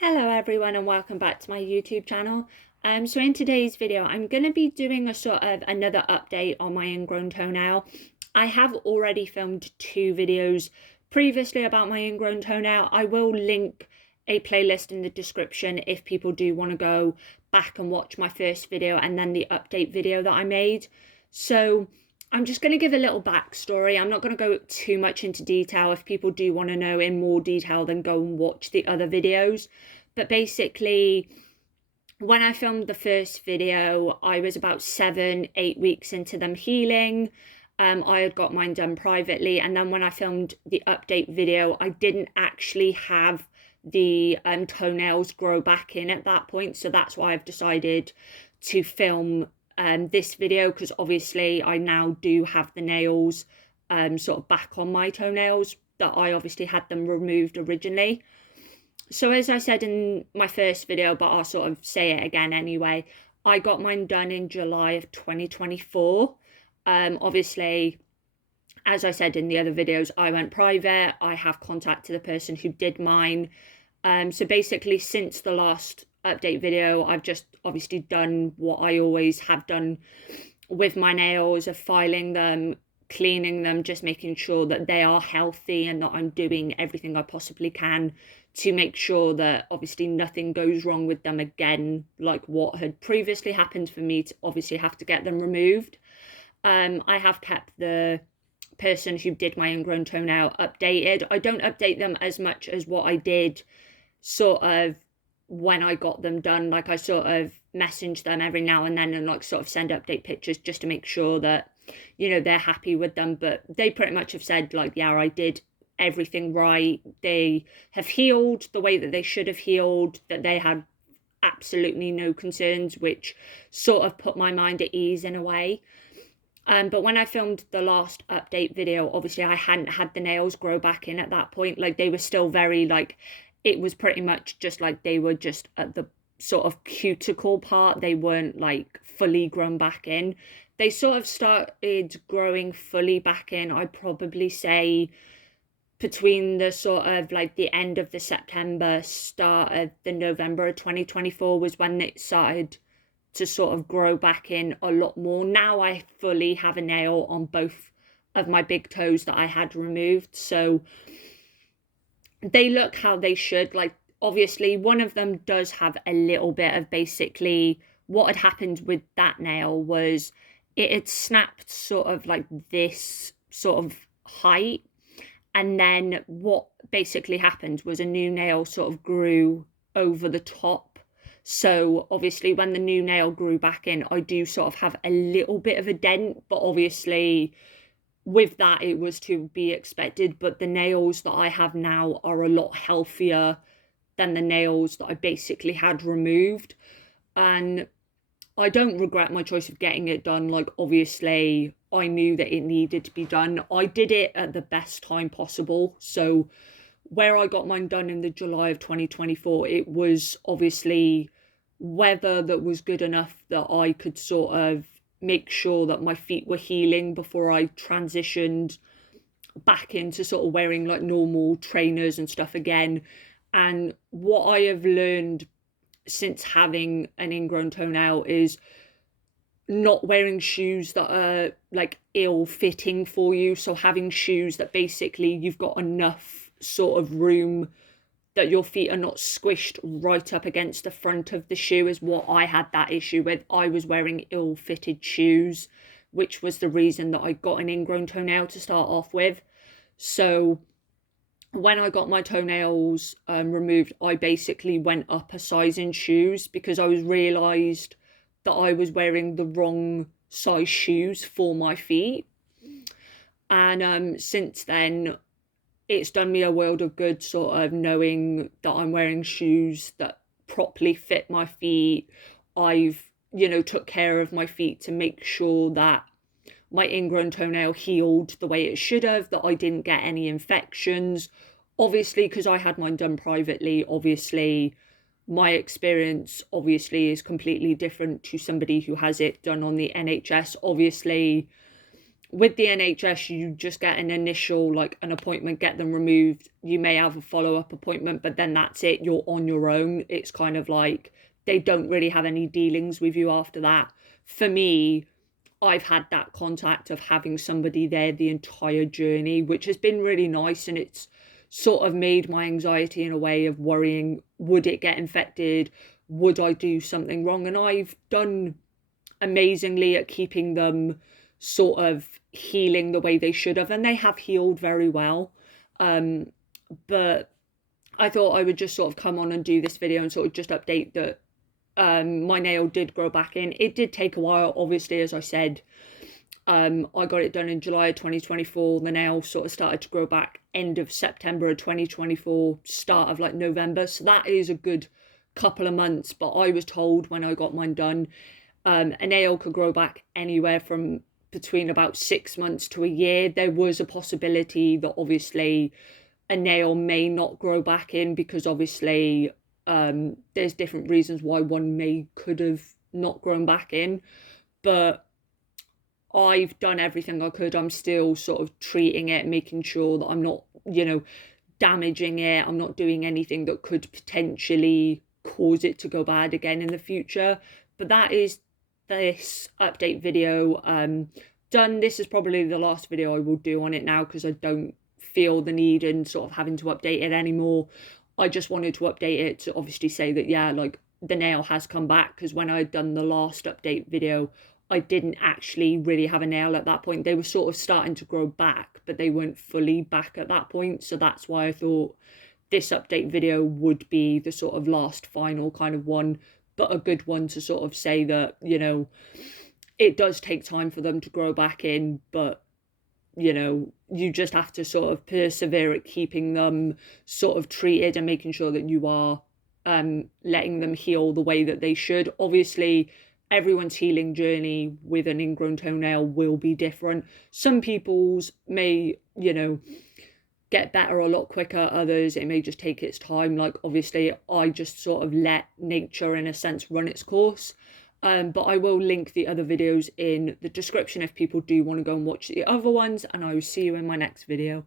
Hello everyone and welcome back to my YouTube channel. So in today's video I'm going to be doing a sort of another update on my ingrown toenail. I have already filmed two videos previously about my ingrown toenail. I will link a playlist in the description if people do want to go back and watch my first video and then the update video that I made. So I'm just going to give a little backstory. I'm not going to go too much into detail. If people do want to know in more detail, then go and watch the other videos. But basically, when I filmed the first video, I was about 7-8 weeks into them healing. I had got mine done privately. And then when I filmed the update video, I didn't actually have the toenails grow back in at that point. So that's why I've decided to film this video, because obviously I now do have the nails sort of back on my toenails that I obviously had them removed originally. So as I said in my first video, but I'll sort of say it again anyway, I got mine done in July of 2024. Obviously, as I said in the other videos, I went private. I have contacted the person who did mine. So basically, since the last update video, I've just obviously done what I always have done with my nails, of filing them, cleaning them, just making sure that they are healthy and that I'm doing everything I possibly can to make sure that obviously nothing goes wrong with them again, like what had previously happened for me to obviously have to get them removed. I have kept the person who did my ingrown toenail updated. I don't update them as much as what I did sort of when I got them done. Like, I sort of message them every now and then and like sort of send update pictures just to make sure that, you know, they're happy with them. But they pretty much have said like, yeah, I did everything right. They have healed the way that they should have healed, that they had absolutely no concerns, which sort of put my mind at ease in a way. But when I filmed the last update video, obviously I hadn't had the nails grow back in at that point. Like, they were still very like, it was pretty much just like they were just at the sort of cuticle part. They weren't like fully grown back in. They sort of started growing fully back in, I'd probably say between the sort of like the end of the September, start of the November of 2024 was when it started to sort of grow back in a lot more. Now I fully have a nail on both of my big toes that I had removed, so they look how they should. Like, obviously one of them does have a little bit of, basically what had happened with that nail was it had snapped sort of like this sort of height, and then what basically happened was a new nail sort of grew over the top. So obviously when the new nail grew back in, I do sort of have a little bit of a dent, but obviously with that it was to be expected. But the nails that I have now are a lot healthier than the nails that I basically had removed, and I don't regret my choice of getting it done. Like, obviously I knew that it needed to be done. I did it at the best time possible. So where I got mine done in the July of 2024, it was obviously weather that was good enough that I could sort of make sure that my feet were healing before I transitioned back into sort of wearing like normal trainers and stuff again. And what I have learned since having an ingrown toenail is not wearing shoes that are like ill-fitting for you. So having shoes that basically you've got enough sort of room that your feet are not squished right up against the front of the shoe is what I had that issue with. I was wearing ill-fitted shoes, which was the reason that I got an ingrown toenail to start off with. So when I got my toenails removed, I basically went up a size in shoes because I realised that I was wearing the wrong size shoes for my feet. And since then, it's done me a world of good sort of knowing that I'm wearing shoes that properly fit my feet. I've, you know, took care of my feet to make sure that my ingrown toenail healed the way it should have, that I didn't get any infections. Obviously, because I had mine done privately, obviously my experience obviously is completely different to somebody who has it done on the NHS. Obviously, with the NHS, you just get an initial, like, an appointment, get them removed. You may have a follow-up appointment, but then that's it. You're on your own. It's kind of like they don't really have any dealings with you after that. For me, I've had that contact of having somebody there the entire journey, which has been really nice, and it's sort of made my anxiety in a way of worrying, would it get infected? Would I do something wrong? And I've done amazingly at keeping them sort of healing the way they should have, and they have healed very well. But I thought I would just sort of come on and do this video and sort of just update that my nail did grow back in. It did take a while, obviously, as I said. I got it done in July of 2024. The nail sort of started to grow back end of September of 2024, start of like November. So that is a good couple of months. But I was told when I got mine done, a nail could grow back anywhere from between about 6 months to a year. There was a possibility that obviously a nail may not grow back in, because obviously there's different reasons why one could have not grown back in. But I've done everything I could. I'm still sort of treating it, making sure that I'm not, damaging it. I'm not doing anything that could potentially cause it to go bad again in the future. But that is this update video done. This is probably the last video I will do on it now, because I don't feel the need in sort of having to update it anymore. I just wanted to update it to obviously say that, yeah, like, the nail has come back, because when I'd done the last update video, I didn't actually really have a nail at that point. They were sort of starting to grow back, but they weren't fully back at that point. So that's why I thought this update video would be the sort of last final kind of one, but a good one to sort of say that, it does take time for them to grow back in, but you just have to sort of persevere at keeping them sort of treated and making sure that you are letting them heal the way that they should. Obviously, everyone's healing journey with an ingrown toenail will be different. Some people's may, get better a lot quicker. Others, it may just take its time. Like, obviously, I just sort of let nature, in a sense, run its course. But I will link the other videos in the description if people do want to go and watch the other ones, and I will see you in my next video.